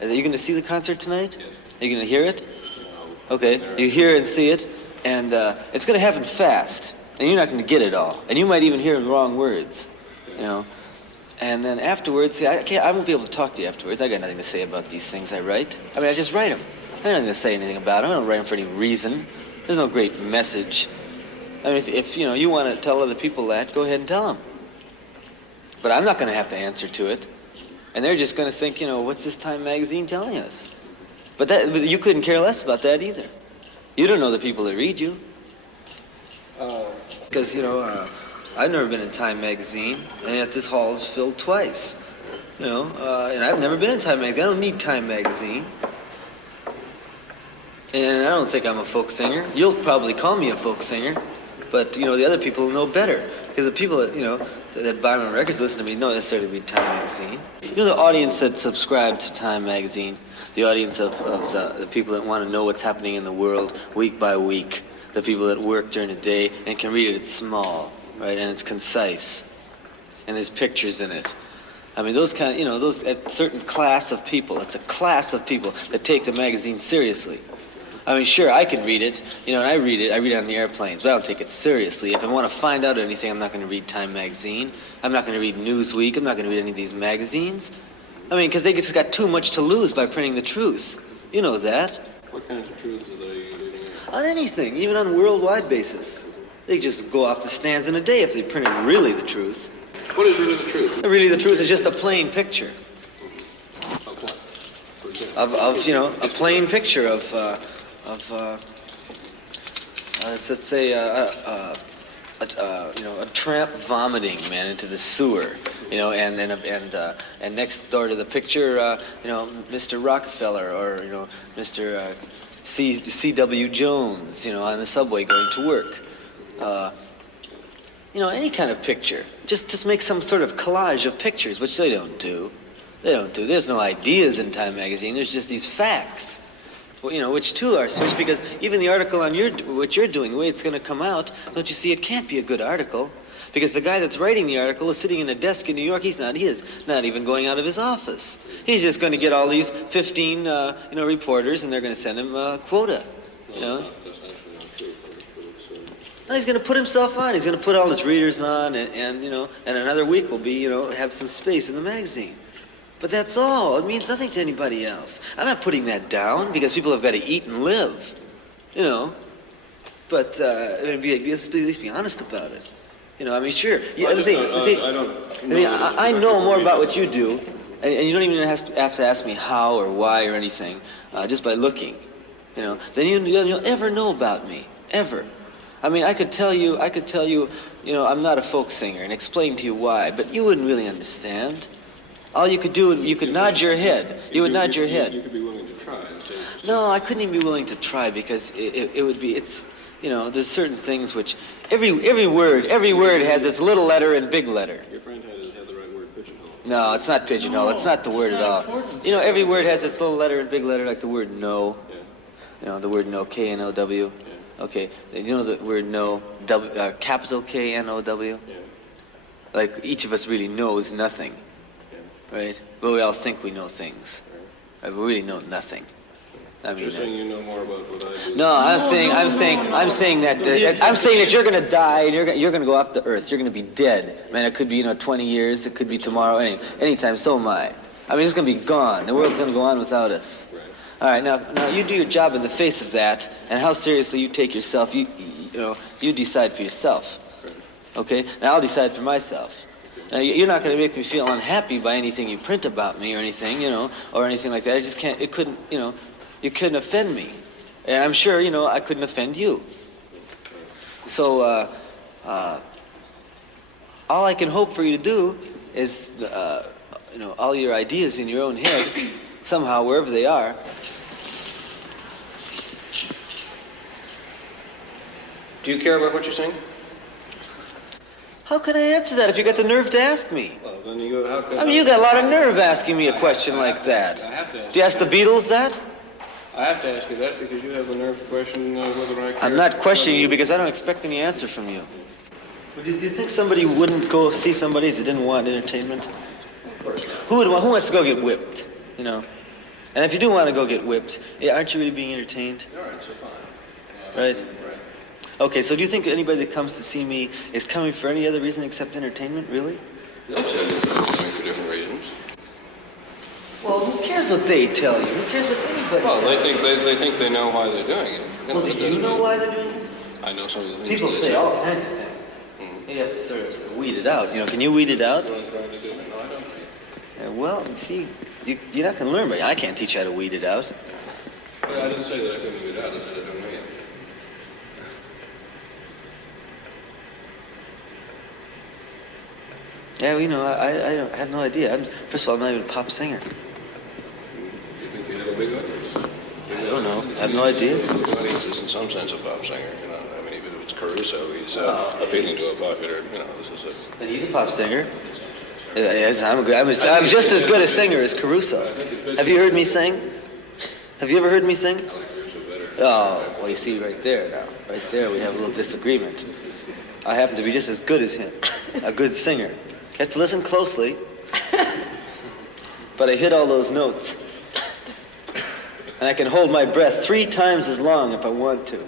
Are you going to see the concert tonight? Yes. Are you going to hear it? No. Okay, you hear and see it, and it's going to happen fast, and you're not going to get it all, and you might even hear the wrong words, you know. And then afterwards, see, I won't be able to talk to you afterwards. I got nothing to say about these things I write. I mean, I just write them. I got nothing to say anything about them. I don't write them for any reason. There's no great message. I mean, if you know, you want to tell other people that, go ahead and tell them. But I'm not going to have to answer to it. And they're just going to think, you know, what's this Time magazine telling us? But you couldn't care less about that either. You don't know the people that read you. Because, you know, I've never been in Time magazine, and yet this hall is filled twice. You know, and I've never been in Time magazine. I don't need Time magazine. And I don't think I'm a folk singer. You'll probably call me a folk singer, but, you know, the other people know better. Because the people that, you know, that buy my records listen to me don't necessarily read Time magazine. You know, the audience that subscribe to Time magazine, the audience of the people that want to know what's happening in the world week by week, the people that work during the day and can read it, it's small. Right, and it's concise, and there's pictures in it. I mean, those kind of, you know, those a certain class of people. It's a class of people that take the magazine seriously. I mean, sure, I can read it, you know, and I read it on the airplanes, but I don't take it seriously. If I want to find out anything, I'm not going to read Time magazine. I'm not going to read Newsweek. I'm not going to read any of these magazines. I mean, because they just got too much to lose by printing the truth. You know that. What kinds of truths are they reading? On anything, even on a worldwide basis. They just go off the stands in a day if they printed really the truth. What is really the truth? Really the truth is just a plain picture. Of what? For example? Of you know, a plain picture of let's say, you know, a tramp vomiting, man, into the sewer, you know, and next door to the picture, you know, Mr. Rockefeller or, you know, Mr. C.W. Jones, you know, on the subway going to work. You know, any kind of picture. Just make some sort of collage of pictures, which they don't do. They don't do. There's no ideas in Time magazine. There's just these facts. Well, you know, which too are switched, because even the article on what you're doing, the way it's going to come out, don't you see, it can't be a good article, because the guy that's writing the article is sitting in a desk in New York. He is not even going out of his office. He's just going to get all these 15, you know, reporters, and they're going to send him a quota. You know. That's actually not true, but it's... No, he's going to put himself on. He's going to put all his readers on, and you know, and another week will be, you know, have some space in the magazine. But that's all. It means nothing to anybody else. I'm not putting that down because people have got to eat and live, you know. But at least be honest about it. You know, I mean, sure. Yeah, I know more about what you do, and you don't even have to ask me how or why or anything, just by looking, you know. Then you'll ever know about me, ever. I mean, I could tell you, you know, I'm not a folk singer and explain to you why, but you wouldn't really understand. All you could do, you could nod your head. You would nod your head. You could be willing to try. No, I couldn't even be willing to try because it would be, it's, you know, there's certain things which, every word has its little letter and big letter. Your friend had the right word, pigeonhole. No, it's not pigeonhole. No, it's not the word at all. You know, every word has its little letter and big letter, like the word no. Yeah. You know, the word no, K-N-O-W. Yeah. Okay, you know the word no, capital K-N-O-W? Yeah. Like each of us really knows nothing. Right? But we all think we know things. Right? But we really know nothing. I mean, you're saying you know more about what I do. No, I'm saying that you're going to die and you're going to go off the earth. You're going to be dead. Man, it could be, you know, 20 years. It could be tomorrow. Anytime. So am I. I mean, it's going to be gone. The world's going to go on without us. Right. All right. Now you do your job in the face of that, and how seriously you take yourself. You know, you decide for yourself. Right. Okay. Now I'll decide for myself. Now, you're not going to make me feel unhappy by anything you print about me or anything, you know, or anything like that. I just can't, it couldn't, you know, you couldn't offend me. And I'm sure, you know, I couldn't offend you. So, all I can hope for you to do is, you know, all your ideas in your own head, somehow, wherever they are. Do you care about what you're saying? How can I answer that if you got the nerve to ask me? Well, then you go, how can I mean, you got a lot of nerve asking me a question like that. I have to ask. Do you ask the Beatles that? I have to ask you that because you have the nerve to question whether I care. I'm not questioning you because I don't expect any answer from you. But do you think somebody wouldn't go see somebody if they didn't want entertainment? Of course not. Who wants to go get whipped? You know, And if you do want to go get whipped, aren't you really being entertained? All right, so fine. Right. Right. Okay, so do you think anybody that comes to see me is coming for any other reason except entertainment, really? They'll tell you they're coming for different reasons. Well, who cares what they tell you? Who cares what anybody Well, tells you? they think they know why they're doing it. Well, do you know why they're doing it? I know some of the things. People say all kinds of things. Mm-hmm. You have to sort of weed it out. You know, can you weed it out? That's what I'm trying to do. No, I don't. Well, see, you're not going to learn, but I can't teach you how to weed it out. Well, I didn't say that I couldn't weed it out. I said I don't know yet. Yeah, well, you know, I have no idea. First of all, I'm not even a pop singer. You think you have a big audience? I don't know. I have no idea. The audience is in some sense a pop singer. You know, I mean, even if it's Caruso, he's appealing to a popular. You know, this is a. But he's a pop singer. Yes, I'm just as good a singer as Caruso. Have you heard me sing? Have you ever heard me sing? I like Caruso better. Oh, well, you see right there now. Right there, we have a little disagreement. I happen to be just as good as him, a good singer. You have to listen closely. But I hit all those notes. And I can hold my breath 3 times as long if I want to.